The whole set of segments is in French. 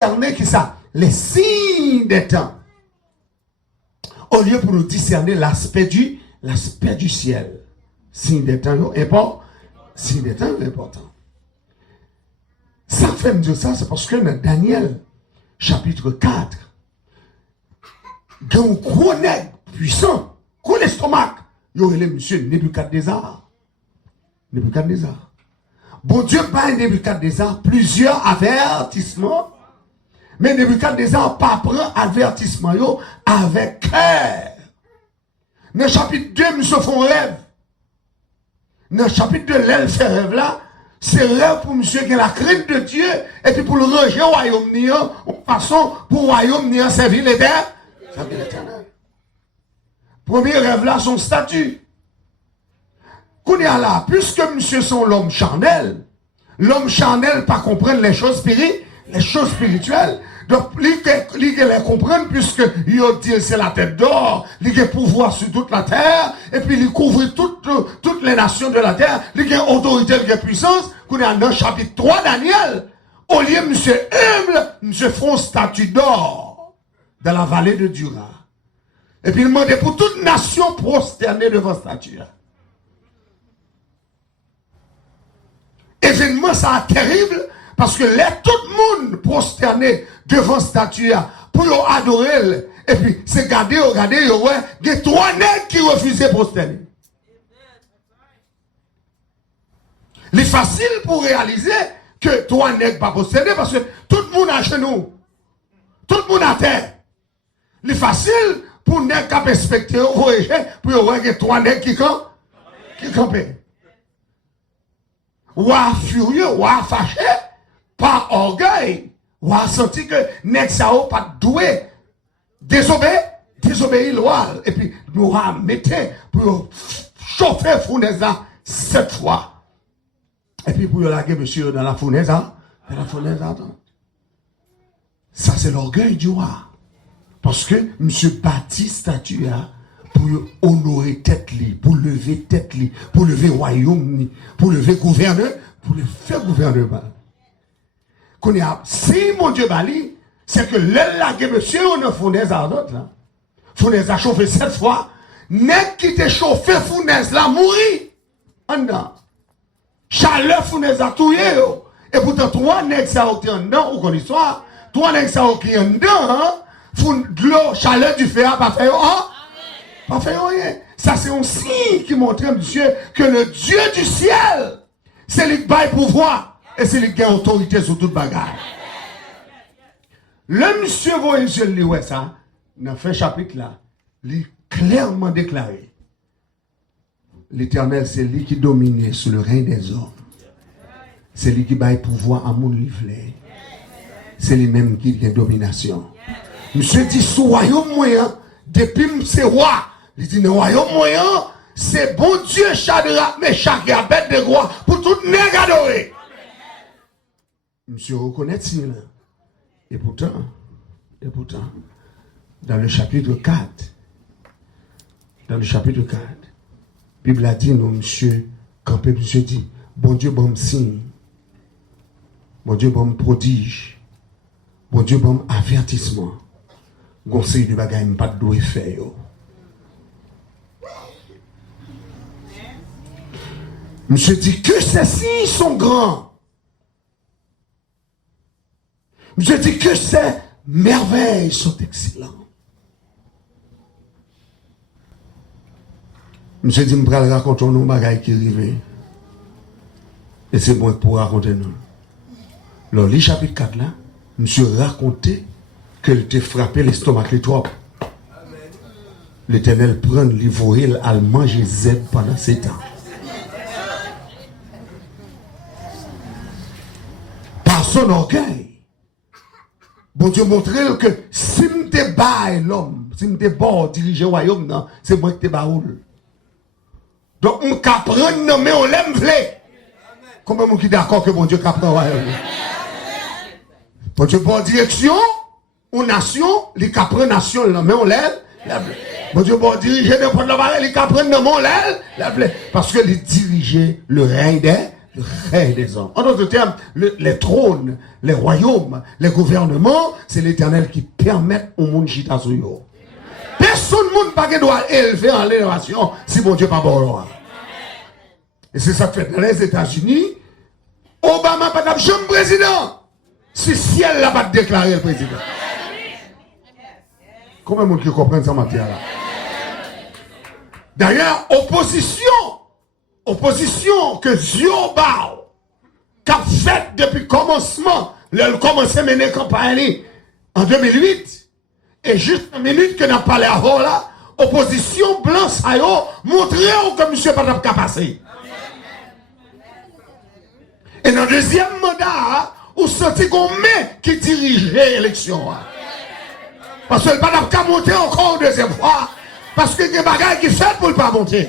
discerner qui ça? Les signes des temps. Au lieu pour nous discerner l'aspect du ciel. Signe des temps, important. Signe des temps, important. Ça fait me dire ça, c'est parce que dans Daniel, chapitre 4, il y a un gros nègre puissant, gros estomac. Il y aurait le monsieur Nebuchadnezzar. Nebuchadnezzar. Bon Dieu, pas Nebuchadnezzar, plusieurs avertissements. Mais Nebuchadnezzar pas prend avertissement yo avec cœur. Dans le chapitre 2, monsieur font rêve. Dans le chapitre 2, l'elle fait rêve là. C'est rêve pour monsieur qui a la crainte de Dieu. Et puis pour le ranger au royaume niant. En façon pour le royaume niant servir l'éternel. Servir l'éternel. Premier rêve là, son statut. Qu'on y a là, puisque monsieur sont l'homme charnel pas comprendre les choses spirituelles. Donc, il les comprendre puisque il dit c'est la tête d'or, il a pouvoir sur toute la terre, et puis il couvre toutes les nations de la terre, il a autorité, il a puissance, qu'on est dans le chapitre 3 Daniel. Au lieu monsieur humble, monsieur font statue d'or dans la vallée de Dura. Et puis il demandait pour toute nation prosternée devant statue. Événement ça terrible. Parce que là, tout le monde prosterné devant statue pour adorer. Et puis, c'est regarder, ouais, il y a 3 nègres qui refusaient prosterner. Il est facile pour réaliser que 3 nègres pas prosterner parce que tout le monde a genoux. Tout le monde à terre. Il est facile pour nègres qui respecter, voyager, pour voir que 3 nègres qui campent. Ou à furieux, ou à fâché. Par orgueil, ou a senti que nèg sa ou pas doué, désobéir loi, et puis nous a metté pour chauffer fournaise 7 fois. Et puis pour laguer monsieur dans la fournaise, ça c'est l'orgueil du roi. Parce que monsieur bâtit statue pour honorer tête li, pour lever tête li, pour lever royaume li, pour lever gouverneur, pour le faire gouvernement. Qu'on y a, si mon Dieu bali, c'est que l'aile la monsieur, on a fournaise à d'autres là. Fournaise a chauffé 7 fois. N'est qui te chauffé fournaise là, mourir. En dedans. Chaleur fournaise a touillé. Et pourtant, 3 nègres ça ont été en dedans, ou qu'on histoire. 3 nègres ça ont été en dedans, de l'eau, chaleur du feu, pas fait pas fait rien. Ça c'est un signe qui montre, monsieur, que le Dieu du ciel, c'est lui qui baille pouvoir. Et c'est lui qui a autorité sur toute bagarre. Le monsieur voyez je lis ouais ça, dans ce chapitre là, il clairement déclaré. L'Éternel, c'est lui qui domine sur le règne des hommes. C'est lui qui baille pouvoir à mon livre. C'est lui-même qui a domination. Monsieur dit, ce royaume moyen, depuis c'est roi. Il dit, le royaume moyen, c'est bon Dieu, Shadrach, Meshach et Abednego pour tout nègre adoré. Monsieur reconnaît ça. Et pourtant, dans le chapitre 4, la Bible a dit, non, monsieur, campé, monsieur dit, bon Dieu, bon signe, bon Dieu, bon prodige, bon Dieu, bon avertissement, conseil de bagaille, pas de doigt faire. Monsieur dit que ces signes sont grands. Je dis que ces merveilles sont excellentes. Monsieur dit, je vais raconter nos bagailles qui arrivent. Et c'est bon pour raconter nous. Alors, le chapitre 4 là, monsieur racontait qu'elle était frappé l'estomac les trop. L'Éternel prend l'ivoire, elle mange Z pendant 7 ans. Par son orgueil. Bon Dieu montrer que si je te baille l'homme, si je te bord diriger le royaume, c'est moi qui te baoule. Donc on peut prendre, mais on l'aime v'lait. Comment on est d'accord que bon Dieu peut prendre le royaume? Bon Dieu bord direction, aux nations, les peut prendre nation, mais on l'aime. Bon Dieu bord diriger n'importe la barre, les peut prendre, mais on l'aime. Parce que les diriger le règne Le règne des hommes. En d'autres termes, les trônes, les royaumes, les gouvernements, c'est l'Éternel qui permet au monde chita sur yo. Personne ne peut doit élever en l'élévation si mon Dieu pas bon. Et c'est ça que fait dans les États-Unis. Obama pas de jamais président. Si ciel n'a pas déclaré le président. Combien de monde qui comprend ça matière là? D'ailleurs, opposition que Dieu qu'a fait depuis le commencement, le commencé à mener campagne en 2008, et juste une minute que n'a parlé avant là, opposition blanc ça y montré que monsieur pas de passer. Et dans le deuxième mandat, vous sentez qu'on met qui dirigeait l'élection. Parce que le pas de monter encore une deuxième fois. Parce que il y a des bagages qui fait pour ne pas monter.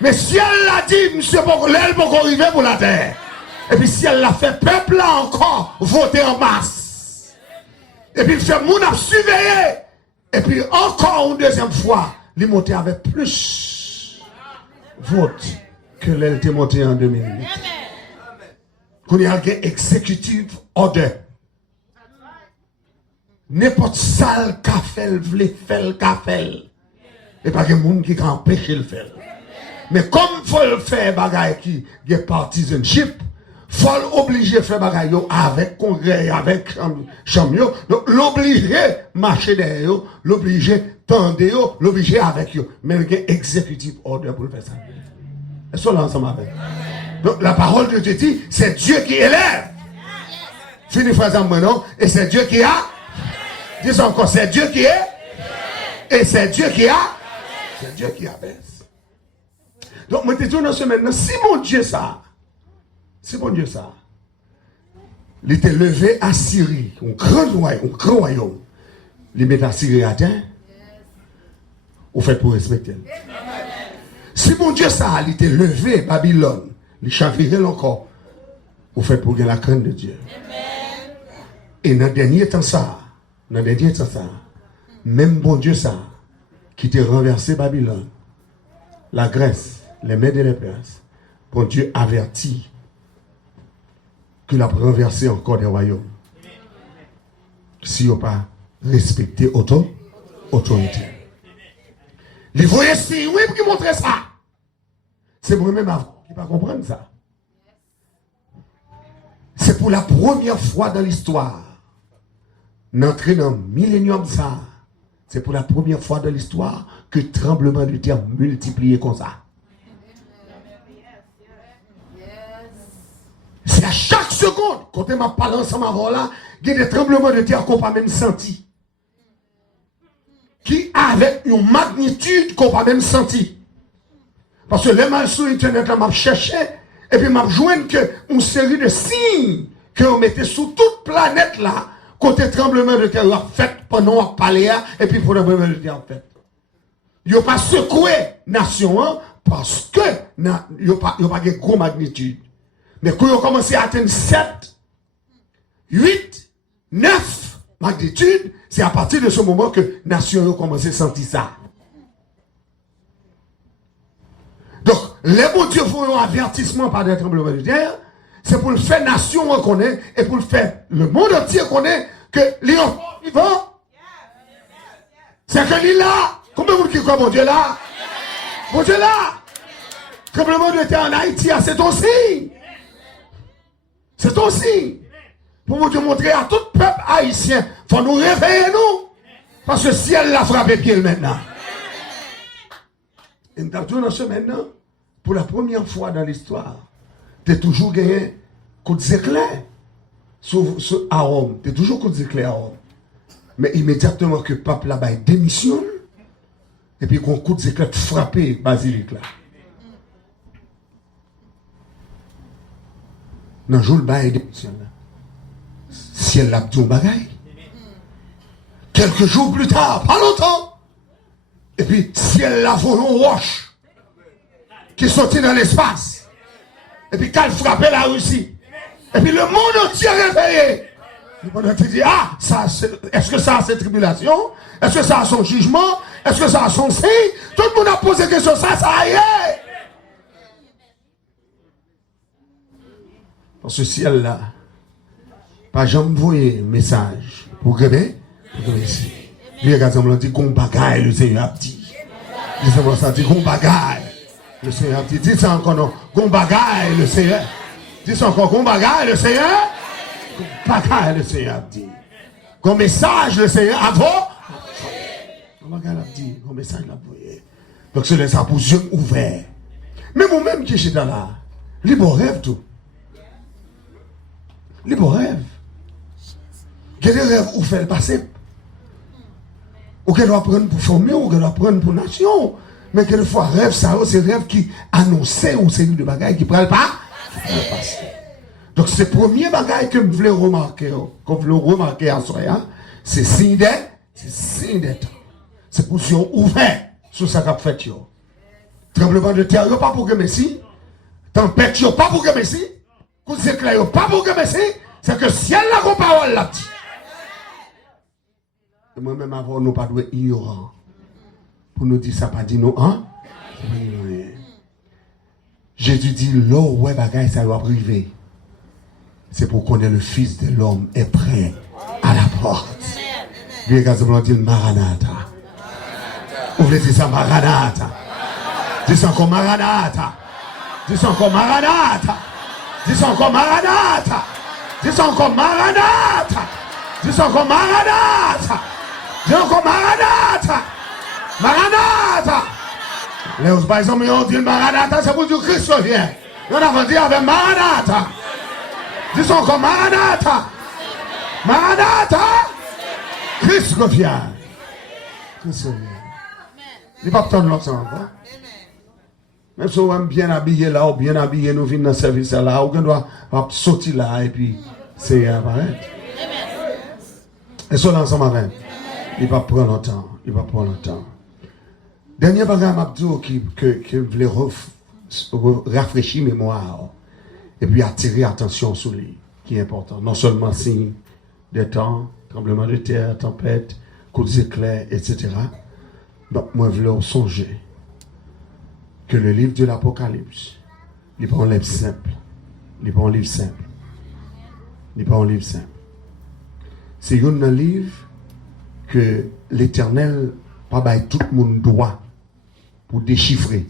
Mais si elle l'a dit, monsieur, l'aile pour arriver pour la terre. Et puis si elle l'a fait, peuple là encore voter en masse. Et puis il fait moun à surveiller. Et puis encore une deuxième fois, il monter avec plus vote que l'aile était montée en 2008. Qu'on y a un executive order. N'importe salle qu'a fait, vle fait le qu'a fait. Et pas que monde qui empêche le faire. Mais comme il faut le faire bagaille qui est partisanship, faut l'obliger faire bagaille avec congrès, avec chambre, donc l'obliger marcher derrière, l'obliger tendre, l'obliger avec eux. Mais il y a executive order pour le faire ça. Est-ce qu'on est ensemble avec? Donc la parole de Dieu dit, c'est Dieu qui élève. Fini phrase en non, et c'est Dieu qui a. Dis encore, c'est Dieu qui est. Et c'est Dieu qui a. C'est Dieu qui abaisse. Donc, moi, je te dis dans ce maintenant, si mon Dieu ça, il était levé à Syrie, un grand royaume, il met à Syrie à terre, on fait pour respecter. Si mon Dieu ça, il était levé Babylone, il chavirait encore, on fait pour gagner la crainte de Dieu. Et dans le dernier temps ça, même bon Dieu ça, qui t'a renversé Babylone, la Grèce, les Mèdes et les Perses, bon Dieu avertit qu'il a renversé encore des royaumes. Si on n'a pas respecté autorité. Les voyez si oui qui montrer ça. C'est moi-même avant qui ne pas comprendre ça. C'est pour la première fois dans l'histoire, d'entrer dans le millénium ça. C'est pour la première fois dans l'histoire que le tremblement de terre multiplié comme ça. C'est à chaque seconde, quand on m'a parlé ensemble avant là, il y a des tremblements de terre qu'on n'a pas même senti. Qui avec une magnitude qu'on n'a pas même senti. Parce que les mal sur Internet là, m'a cherché, et puis m'a joint une série de signes qu'on mettait sur toute planète là. Côté tremblement de terre, il a fait pendant qu'on parlait, et puis pour le tremblement de terre, en fait. Il n'a pas secoué la nation, parce que il n'a pas de gros magnitude. Mais quand il a commencé à atteindre 7, 8, 9 magnitudes, c'est à partir de ce moment que la nation a commencé à sentir ça. Donc, les bons dieux font un avertissement par des tremblements de terre. C'est pour le faire nation reconnaître et pour le faire le monde entier reconnaît que les enfants vivants, c'est que l'île là. Combien de monde qui croit mon Dieu là? Mon Dieu là. Tremblement de terre en Haïti, c'est ton signe. C'est ton signe. Pour vous montrer à tout peuple haïtien, il faut nous réveiller nous. Parce que si elle l'a frappé pied maintenant. Et nous avons dans ce maintenant, pour la première fois dans l'histoire, tu as toujours gagné coup d'éclair sur Rome. Tu as toujours coup d'éclair à Rome. Mais immédiatement que le pape là-bas démissionne, et puis qu'on coup d'éclair frappé basilique là. Dans le jour le bail démissionne là. Si elle l'a dit au bagaille. Quelques jours plus tard, pas longtemps. Et puis, si elle l'a volé en roche, qui est sorti dans l'espace. Et puis, qu'elle frappait la Russie. Et puis, le monde entier est réveillé. Le monde entier dit, ah, est-ce que ça a ses tribulations? Est-ce que ça a son jugement? Est-ce que ça a son signe? Tout le monde a posé question, ça y est. Dans ce ciel-là, pas jamais envoyer message pour que ici. Lui, regarde, dit qu'on bagaille, le Seigneur a dit. Dis-moi ça, dit qu'on bagaille. Le Seigneur a dit. Dis ça encore, non. Qu'on bagaille, le Seigneur. Dis ça encore, qu'on bagaille, le Seigneur. Qu'on bagaille, le Seigneur a dit. Qu'on message, le Seigneur a dit. Qu'on bagaille, a dit. Qu'on message, l'a envoyé. Donc, c'est ça pour yeux ouverts. Mais moi-même qui suis dans là, libre rêve tout. Libre rêve. Quel est le rêve où fait le passé? Ou qu'elle doit prendre pour former, ou qu'elle doit prendre pour nation. Mais quelquefois, rêve, ça, c'est rêve qui annonçait ou c'est de bagaille qui ne prend pas le passé. Donc, c'est le premier bagaille que je voulais remarquer, à soi, c'est signe des temps. C'est pour si on ouvert sur ça qu'a fait. Tremblement de terre, pas pour que Messi. Tempête, pas pour que Messi. Coup d'éclair, pas pour que Messi. C'est que ciel la qu'on parole là petit. Et moi-même avant, nous pas doué ignorant. Pour nous dire ça, pas dit nous, hein? Oui. Jésus dit, l'eau, ouais, bagaille, ça doit priver. C'est pour qu'on ait le Fils de l'homme est prêt à la porte. Lui, quand dit Maranatha. Ouvrez ça, Maranatha. Dis encore Maranatha. Dis encore Maranatha. Dis encore Maranatha. Dis encore Maranatha. Dis encore Maranatha. Dis encore Maranatha. Maranatha. Les par exemple, on dit Maranatha, c'est pour dire Christ revient. On a dit avec Maranatha. Dis encore Maranatha. Maranatha. Christ revient. Christ revient. Il n'y a pas de temps de l'autre encore. Même si on est bien habillé là, ou bien habillé, nous venons dans le service là, ou on doit sortir là, et puis c'est apparaître. Et ça, ensemble avec. Il va prendre longtemps. Il va prendre longtemps. Dernier bagage Mabdou qui voulait rafraîchir mémoire et puis attirer attention sur lui, qui est important. Non seulement signe des temps, tremblement de terre, tempête, coups d'éclairs, etc. Donc, moi, je voulais songer que le livre de l'Apocalypse, il n'est pas un livre simple. Il n'est pas un livre simple. Il n'est pas un livre simple. C'est un livre que l'Éternel, pas bail tout le monde droit pour déchiffrer.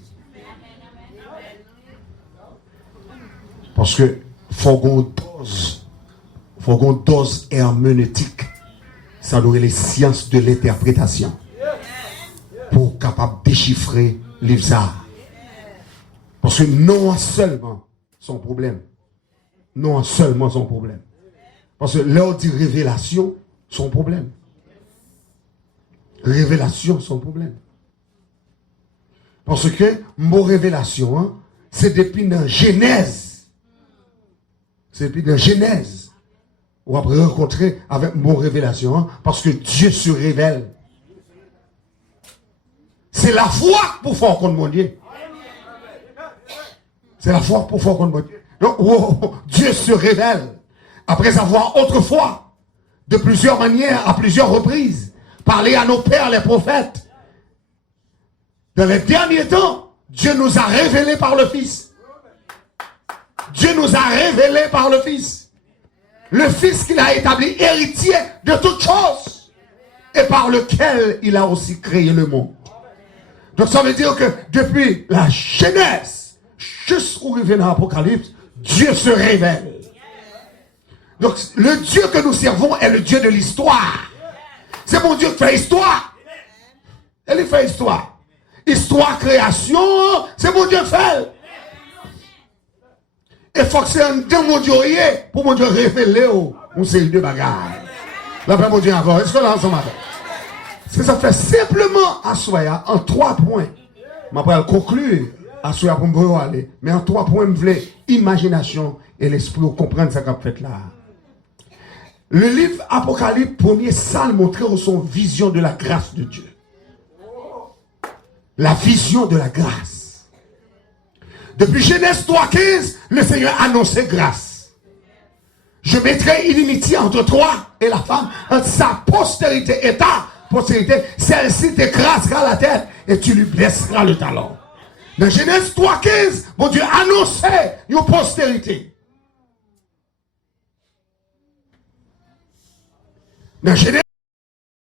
Parce que faut qu'on dose herméneutique. Ça doit être les sciences de l'interprétation pour capable déchiffrer les livre. Parce que non seulement son problème. Non seulement son problème. Parce que l'heure dit révélation, son problème. Révélation, son problème. Parce que mon révélation, hein, c'est depuis la Genèse. C'est depuis la Genèse. On va rencontrer avec mon révélation, hein, parce que Dieu se révèle. C'est la foi pour faire contre mon Dieu. C'est la foi pour faire contre mon Dieu. Donc, Dieu se révèle. Après avoir autrefois, de plusieurs manières, à plusieurs reprises, parlé à nos pères, les prophètes. Dans les derniers temps, Dieu nous a révélé par le Fils. Dieu nous a révélé par le Fils. Le Fils qu'il a établi héritier de toutes choses et par lequel il a aussi créé le monde. Donc ça veut dire que depuis la Genèse jusqu'au revient dans l'Apocalypse, Dieu se révèle. Donc le Dieu que nous servons est le Dieu de l'histoire. C'est mon Dieu qui fait histoire. Il fait histoire. Histoire, création, c'est mon Dieu qui fait. Et il faut que c'est un Dieu, mon Dieu, pour mon Dieu révéler une série de bagages. Là, mon Dieu, encore. Est-ce que là, ensemble avec? C'est ça fait simplement à soi, en 3 points. Je vais conclure à soi pour me aller. Mais en 3 points, je voulais imagination et l'esprit pour comprendre ce qu'on a fait là. Le livre Apocalypse, premier salle montrait son vision de la grâce de Dieu. La vision de la grâce. Depuis Genèse 3,15, le Seigneur annonçait grâce. Je mettrai inimitié entre toi et la femme, entre sa postérité et ta postérité. Celle-ci t'écrasera la tête et tu lui blesseras le talon. Dans Genèse 3,15, mon Dieu annonçait une postérité. Dans Genèse